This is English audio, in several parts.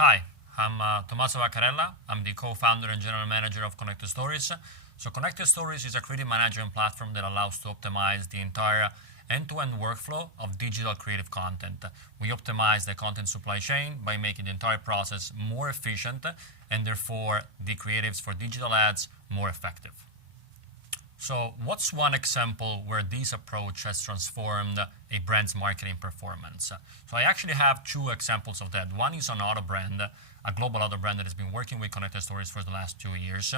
Hi, I'm Tommaso Vaccarella. I'm the co-founder and general manager of Connected Stories. So Connected Stories is a creative management platform that allows to optimize the entire end-to-end workflow of digital creative content. We optimize the content supply chain by making the entire process more efficient and therefore the creatives for digital ads more effective. So what's one example where this approach has transformed a brand's marketing performance? So I actually have two examples of that. One is an auto brand, a global auto brand that has been working with Connected Stories for the last 2 years.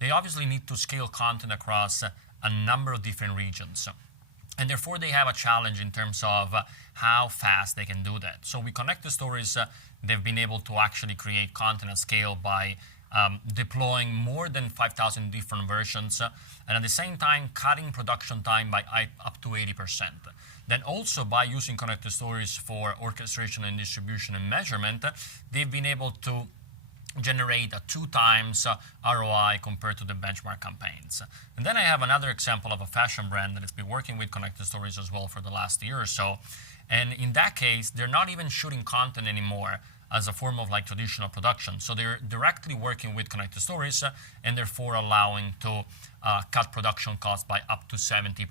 They obviously need to scale content across a number of different regions. And therefore, they have a challenge in terms of how fast they can do that. So with Connected Stories, they've been able to actually create content at scale by deploying more than 5,000 different versions, and at the same time cutting production time by up to 80%. Then also by using Connected Stories for orchestration and distribution and measurement, they've been able to generate a 2 times ROI compared to the benchmark campaigns. And then I have another example of a fashion brand that has been working with Connected Stories as well for the last year or so. And in that case, they're not even shooting content anymore as a form of like traditional production. So they're directly working with Connected Stories and therefore allowing to cut production costs by up to 70%.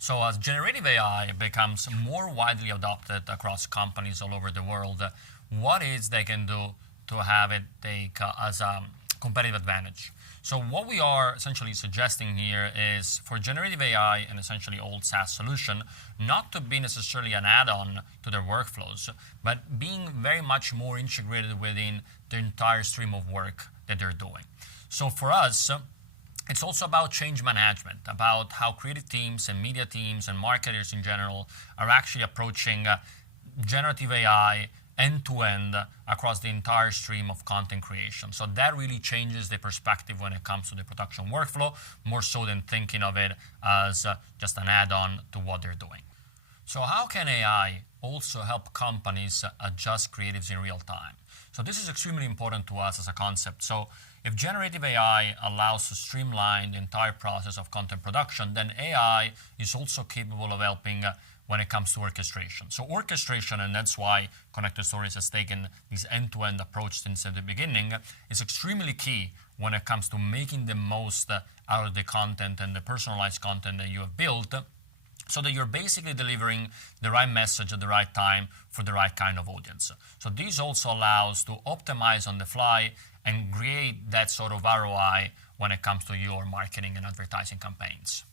So as generative AI becomes more widely adopted across companies all over the world, what is they can do to have it take as a competitive advantage? So what we are essentially suggesting here is for generative AI and essentially old SaaS solution, not to be necessarily an add-on to their workflows, but being very much more integrated within the entire stream of work that they're doing. So for us, it's also about change management, about how creative teams and media teams and marketers in general are actually approaching generative AI end-to-end across the entire stream of content creation. So that really changes the perspective when it comes to the production workflow, more so than thinking of it as just an add-on to what they're doing. So how can AI also help companies adjust creatives in real time? So this is extremely important to us as a concept. So if generative AI allows to streamline the entire process of content production, then AI is also capable of helping when it comes to orchestration. So orchestration, and that's why Connected Stories has taken this end-to-end approach since the beginning, is extremely key when it comes to making the most out of the content and the personalized content that you have built, so that you're basically delivering the right message at the right time for the right kind of audience. So this also allows to optimize on the fly and create that sort of ROI when it comes to your marketing and advertising campaigns.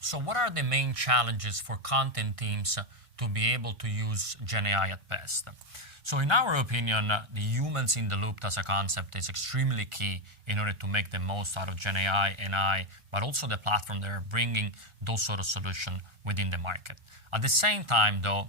So what are the main challenges for content teams to be able to use GenAI at best? So in our opinion, the humans in the loop as a concept is extremely key in order to make the most out of GenAI and AI, but also the platform that are bringing those sort of solutions within the market. At the same time, though,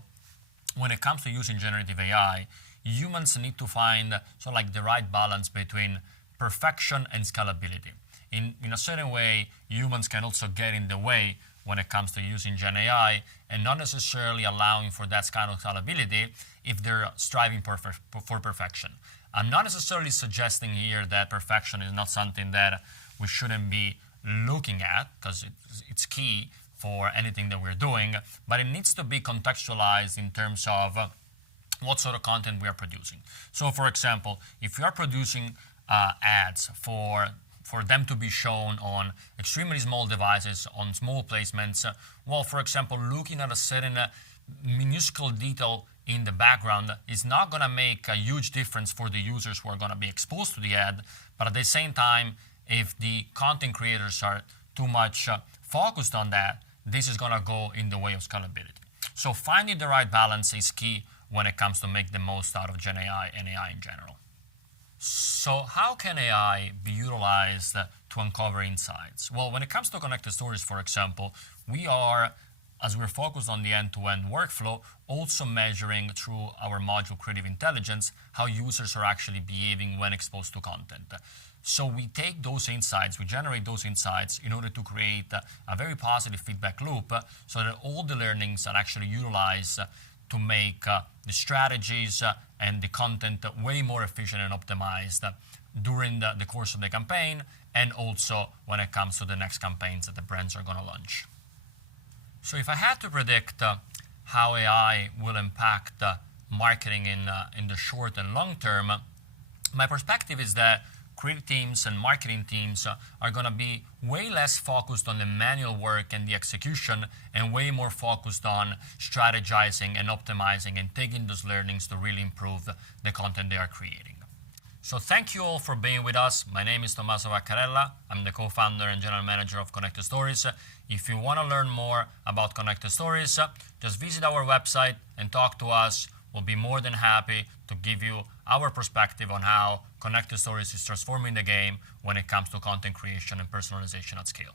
when it comes to using generative AI, humans need to find sort of like the right balance between perfection and scalability. In a certain way, humans can also get in the way when it comes to using Gen AI and not necessarily allowing for that kind of scalability if they're striving for perfection. I'm not necessarily suggesting here that perfection is not something that we shouldn't be looking at, because it's key for anything that we're doing, but it needs to be contextualized in terms of what sort of content we are producing. So for example, if you are producing ads for them to be shown on extremely small devices, on small placements, well, for example, looking at a certain minuscule detail in the background is not going to make a huge difference for the users who are going to be exposed to the ad. But at the same time, if the content creators are too much focused on that, this is going to go in the way of scalability. So finding the right balance is key when it comes to make the most out of Gen AI and AI in general. So how can AI be utilized to uncover insights? Well, when it comes to Connected Stories, for example, we are, as we're focused on the end-to-end workflow, also measuring through our module Creative Intelligence how users are actually behaving when exposed to content. So we take those insights, we generate those insights in order to create a very positive feedback loop so that all the learnings are actually utilized to make the strategies and the content way more efficient and optimized during the course of the campaign, and also when it comes to the next campaigns that the brands are going to launch. So if I had to predict how AI will impact marketing in the short and long term, my perspective is that creative teams and marketing teams are going to be way less focused on the manual work and the execution and way more focused on strategizing and optimizing and taking those learnings to really improve the content they are creating. So thank you all for being with us. My name is Tommaso Vaccarella. I'm the co-founder and general manager of Connected Stories. If you want to learn more about Connected Stories, just visit our website and talk to us. We'll be more than happy to give you our perspective on how Connected Stories is transforming the game when it comes to content creation and personalization at scale.